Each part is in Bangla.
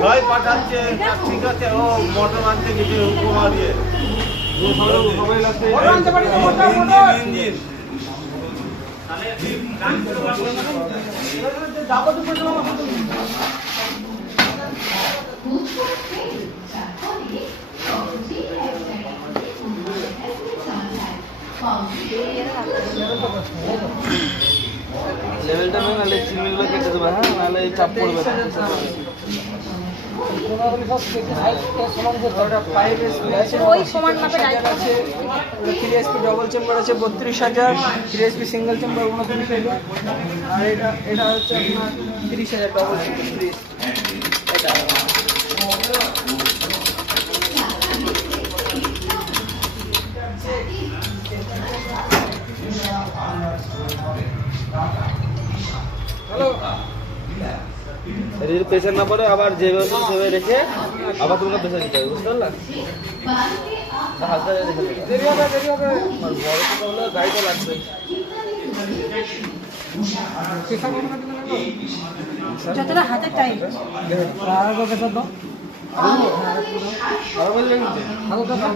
ছয় পাঠাচ্ছে ঠিক আছে ও মোটর আনতে গেছে উপমা দিয়ে ইঞ্জিন লেভেলটা না নালে চিমিগুলো কেটে দেবে, হ্যাঁ, নালে চাপ পড়বে। ওই সমান মাপে ডাইরেক্ট আছে 3SP ডবল চেম্বার আছে 32,000, 3SP সিঙ্গেল চেম্বার 29,000, আর এটা হচ্ছে আপনার 30,000 ডবল চেম্বার। এটা হ্যালো, যদি প্রেশার না পড়ে আবার যেভাবে সেভাবে রেখে আবার তোমাকে প্রেশার দিতে হবে, বুঝতে পারলা? হালকা রেখে দেবে। দেরি হবে আর বড় তো হলে গাড়িটা লাগবে। যতটা হাতে টাইম আর কত পেছার দাও আরো বললে হালকা দাও।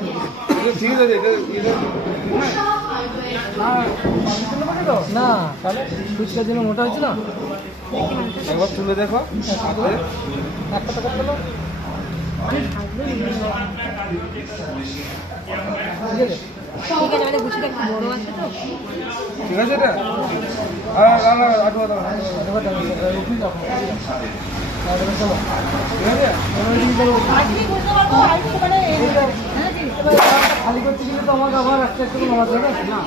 ঠিক আছে, না তাহলে ফুচকার জন্য মোটা হচ্ছে না, একবার তুলে দেখো। একটা টাকা পেলো ঠিক আছে, মানে গুছিটা একটু বড় আছে তো। ঠিক আছে এটা আজকে বুঝতে পারবো আর একটু মানে হ্যাঁ ঠিক আছে। খালি করতে গেলে তো আমাকে আবার একটা একটু নামাতে হবে না।